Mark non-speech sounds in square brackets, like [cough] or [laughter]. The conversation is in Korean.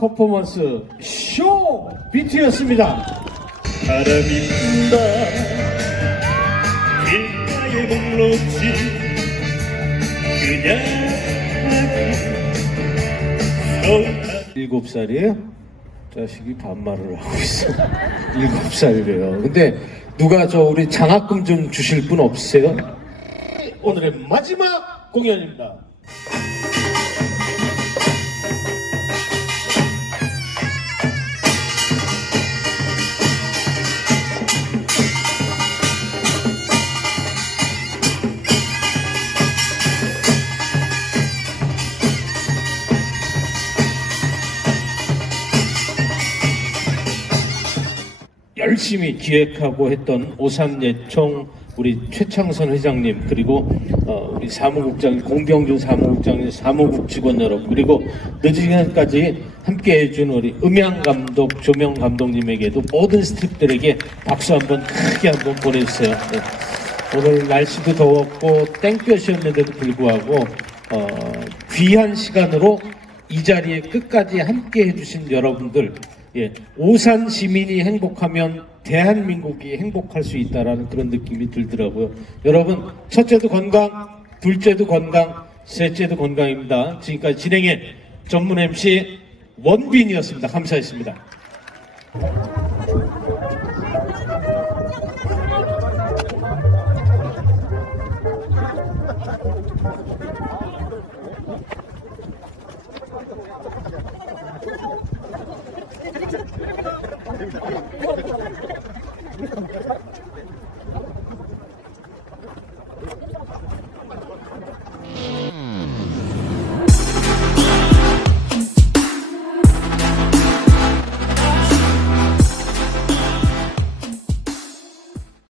퍼포먼스 쇼 비트였습니다. 바람이 분다 길가에 몽록지 그냥 일곱 살이에요? 자식이 반말을 하고 있어. 일곱 살이래요. 근데 누가 저 우리 장학금 좀 주실 분 없으세요? 오늘의 마지막 공연입니다. 열심히 기획하고 했던 오산예총 우리 최창선 회장님 그리고 어, 우리 사무국장 공병준 사무국장님 사무국 직원 여러분 그리고 늦은 시간까지 함께 해준 우리 음향 감독 조명 감독님에게도 모든 스태프들에게 박수 한번 크게 한번 보내주세요. 네. 오늘 날씨도 더웠고 땡볕이었는데도 불구하고 어, 귀한 시간으로 이 자리에 끝까지 함께 해주신 여러분들, 예, 오산 시민이 행복하면 대한민국이 행복할 수 있다라는 그런 느낌이 들더라고요. 여러분, 첫째도 건강, 둘째도 건강, 셋째도 건강입니다. 지금까지 진행의 전문 MC 원빈이었습니다. 감사했습니다. [laughs]